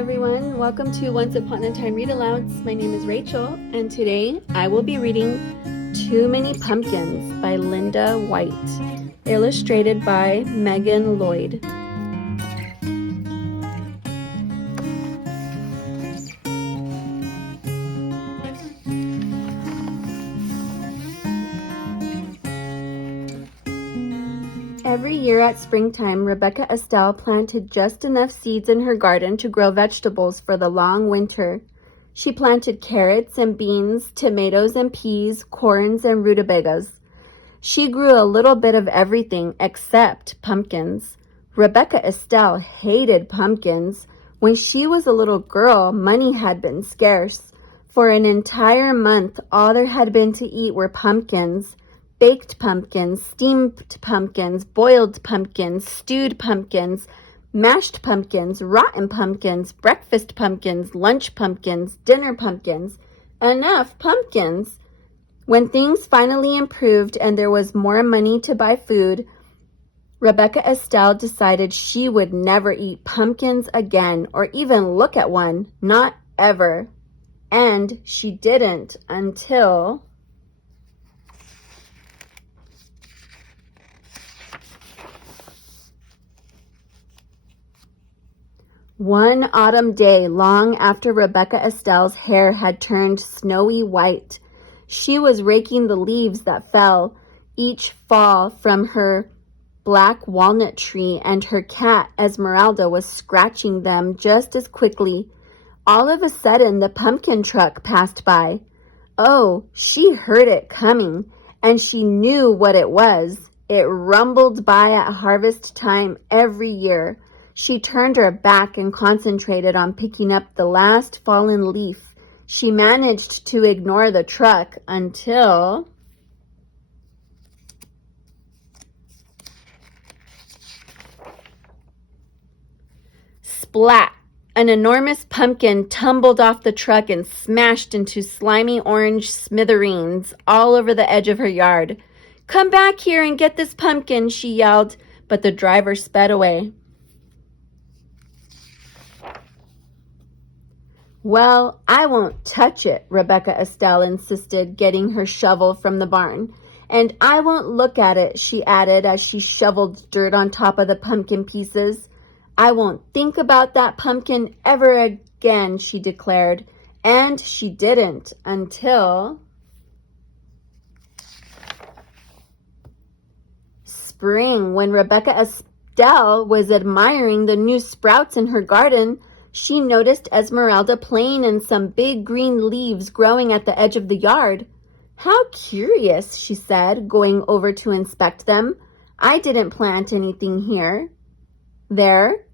everyone, welcome to Once Upon a Time Read Alouds. My name is Rachel, and today I will be reading Too Many Pumpkins by Linda White, illustrated by Megan Lloyd. Every year at springtime, Rebecca Estelle planted just enough seeds in her garden to grow vegetables for the long winter. She planted carrots and beans, tomatoes and peas, corns and rutabagas. She grew a little bit of everything except pumpkins. Rebecca Estelle hated pumpkins. When she was a little girl, money had been scarce. For an entire month, all there had been to eat were pumpkins. Baked pumpkins, steamed pumpkins, boiled pumpkins, stewed pumpkins, mashed pumpkins, rotten pumpkins, breakfast pumpkins, lunch pumpkins, dinner pumpkins. Enough pumpkins. When things finally improved and there was more money to buy food, Rebecca Estelle decided she would never eat pumpkins again or even look at one. Not ever. And she didn't until... One autumn day, long after Rebecca Estelle's hair had turned snowy white, she was raking the leaves that fell each fall from her black walnut tree, and her cat Esmeralda was scratching them just as quickly. All of a sudden, the pumpkin truck passed by. Oh, she heard it coming, and she knew what it was. It rumbled by at harvest time every year. She turned her back and concentrated on picking up the last fallen leaf. She managed to ignore the truck until... Splat! An enormous pumpkin tumbled off the truck and smashed into slimy orange smithereens all over the edge of her yard. "Come back here and get this pumpkin," she yelled, but the driver sped away. "Well, I won't touch it," Rebecca Estelle insisted, getting her shovel from the barn. "And I won't look at it," she added as she shoveled dirt on top of the pumpkin pieces. "I won't think about that pumpkin ever again," she declared. And she didn't until... spring. When Rebecca Estelle was admiring the new sprouts in her garden, she noticed Esmeralda playing in some big green leaves growing at the edge of the yard. "How curious," she said, going over to inspect them. "I didn't plant anything here." There.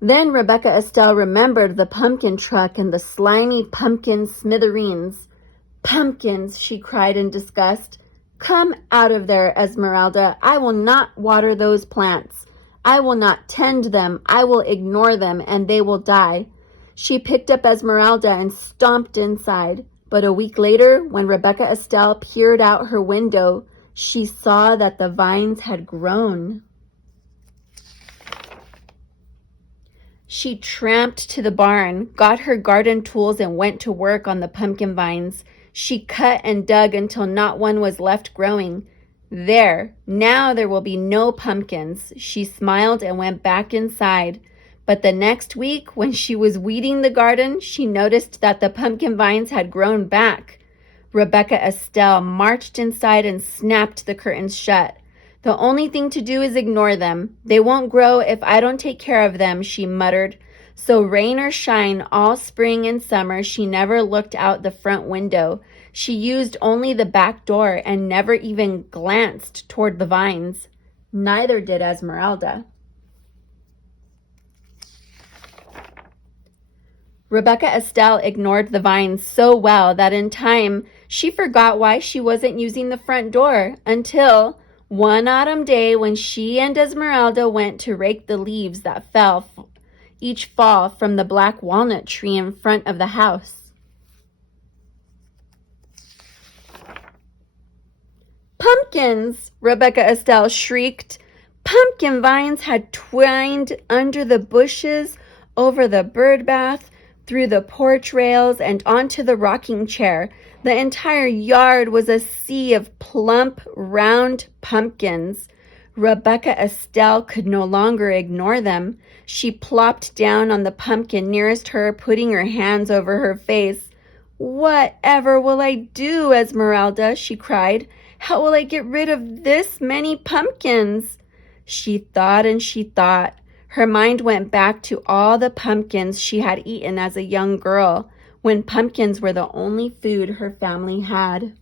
Then Rebecca Estelle remembered the pumpkin truck and the slimy pumpkin smithereens. "Pumpkins," she cried in disgust. "Come out of there, Esmeralda. I will not water those plants. I will not tend them. I will ignore them, and they will die." She picked up Esmeralda and stomped inside. But a week later, when Rebecca Estelle peered out her window, she saw that the vines had grown. She tramped to the barn, got her garden tools, and went to work on the pumpkin vines. She cut and dug until not one was left growing. "There, now there will be no pumpkins." She smiled and went back inside. But the next week, when she was weeding the garden, she noticed that the pumpkin vines had grown back. Rebecca Estelle marched inside and snapped the curtains shut. "The only thing to do is ignore them. They won't grow if I don't take care of them," she muttered. So rain or shine, all spring and summer, she never looked out the front window. She used only the back door and never even glanced toward the vines. Neither did Esmeralda. Rebecca Estelle ignored the vines so well that in time she forgot why she wasn't using the front door until one autumn day when she and Esmeralda went to rake the leaves that fell each fall from the black walnut tree in front of the house. "Pumpkins!" Rebecca Estelle shrieked. Pumpkin vines had twined under the bushes over the bird bath, through the porch rails, and onto the rocking chair. The entire yard was a sea of plump, round pumpkins. Rebecca Estelle could no longer ignore them. She plopped down on the pumpkin nearest her, putting her hands over her face. "Whatever will I do, Esmeralda?" she cried. "How will I get rid of this many pumpkins?" She thought and she thought. Her mind went back to all the pumpkins she had eaten as a young girl, when pumpkins were the only food her family had.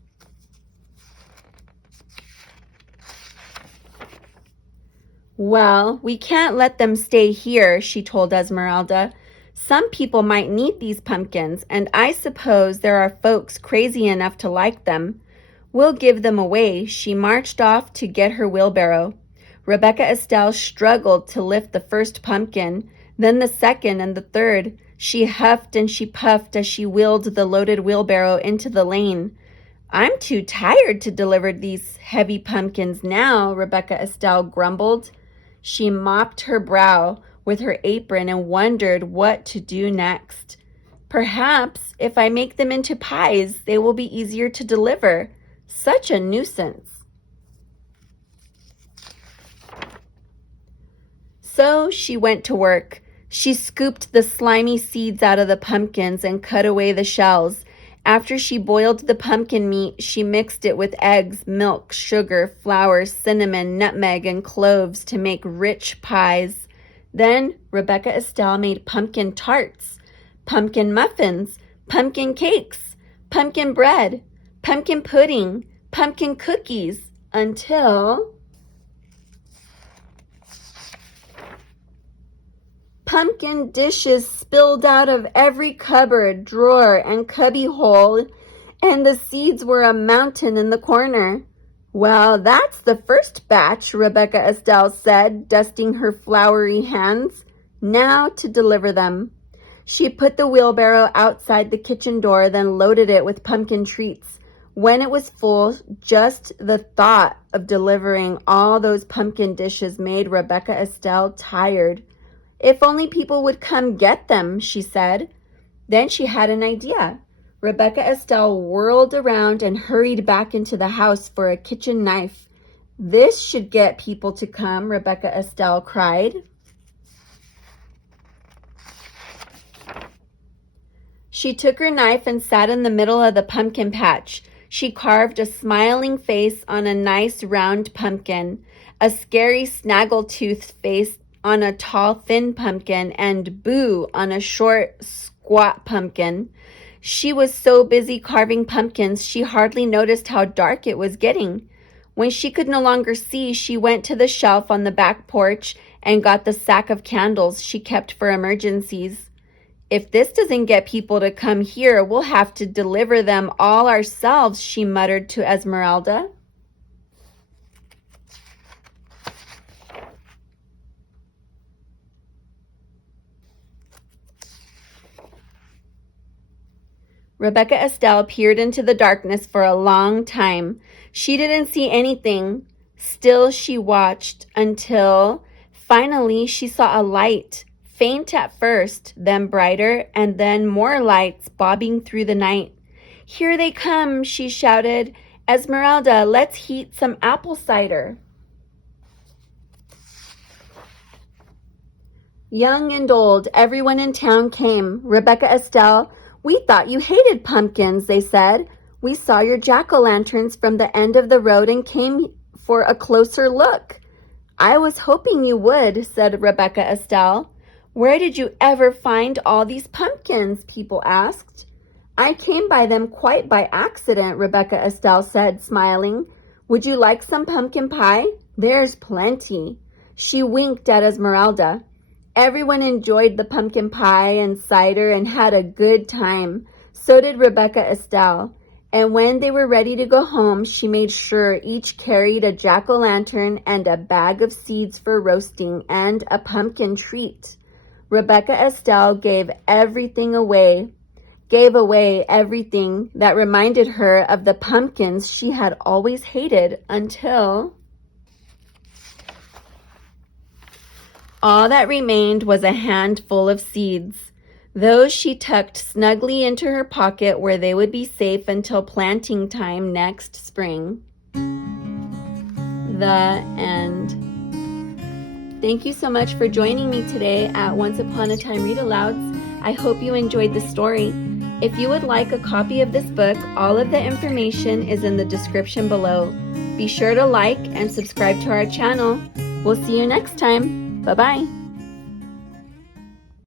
"Well, we can't let them stay here," she told Esmeralda. "Some people might need these pumpkins, and I suppose there are folks crazy enough to like them. We'll give them away." She marched off to get her wheelbarrow. Rebecca Estelle struggled to lift the first pumpkin, then the second and the third. She huffed and she puffed as she wheeled the loaded wheelbarrow into the lane. "I'm too tired to deliver these heavy pumpkins now," Rebecca Estelle grumbled. She mopped her brow with her apron and wondered what to do next. "Perhaps if I make them into pies, they will be easier to deliver. Such a nuisance." So she went to work. She scooped the slimy seeds out of the pumpkins and cut away the shells. After she boiled the pumpkin meat, she mixed it with eggs, milk, sugar, flour, cinnamon, nutmeg, and cloves to make rich pies. Then Rebecca Estelle made pumpkin tarts, pumpkin muffins, pumpkin cakes, pumpkin bread, pumpkin pudding, pumpkin cookies, until pumpkin dishes spilled out of every cupboard, drawer, and cubby hole, and the seeds were a mountain in the corner. "Well, that's the first batch," Rebecca Estelle said, dusting her floury hands. "Now to deliver them." She put the wheelbarrow outside the kitchen door, then loaded it with pumpkin treats. When it was full, just the thought of delivering all those pumpkin dishes made Rebecca Estelle tired. "If only people would come get them," she said. Then she had an idea. Rebecca Estelle whirled around and hurried back into the house for a kitchen knife. "This should get people to come," Rebecca Estelle cried. She took her knife and sat in the middle of the pumpkin patch. She carved a smiling face on a nice round pumpkin, a scary snaggletooth face on a tall, thin pumpkin, and Boo on a short, squat pumpkin. She was so busy carving pumpkins, she hardly noticed how dark it was getting. When she could no longer see, she went to the shelf on the back porch and got the sack of candles she kept for emergencies. "If this doesn't get people to come here, we'll have to deliver them all ourselves," she muttered to Esmeralda. Rebecca Estelle peered into the darkness for a long time. She didn't see anything. Still she watched until finally she saw a light, faint at first, then brighter, and then more lights bobbing through the night. "Here they come," she shouted. "Esmeralda, let's heat some apple cider." Young and old, everyone in town came. "Rebecca Estelle, we thought you hated pumpkins," they said. "We saw your jack-o'-lanterns from the end of the road and came for a closer look." "I was hoping you would," said Rebecca Estelle. "Where did you ever find all these pumpkins?" people asked. "I came by them quite by accident," Rebecca Estelle said, smiling. "Would you like some pumpkin pie? There's plenty." She winked at Esmeralda. Everyone enjoyed the pumpkin pie and cider and had a good time. So did Rebecca Estelle. And when they were ready to go home, she made sure each carried a jack-o'-lantern and a bag of seeds for roasting and a pumpkin treat. Rebecca Estelle gave away everything that reminded her of the pumpkins she had always hated until All that remained was a handful of seeds. Those she tucked snugly into her pocket where they would be safe until planting time next spring. The end. Thank you so much for joining me today at Once Upon a Time Read-Alouds. I hope you enjoyed the story. If you would like a copy of this book, all of the information is in the description below. Be sure to like and subscribe to our channel. We'll see you next time. Bye-bye.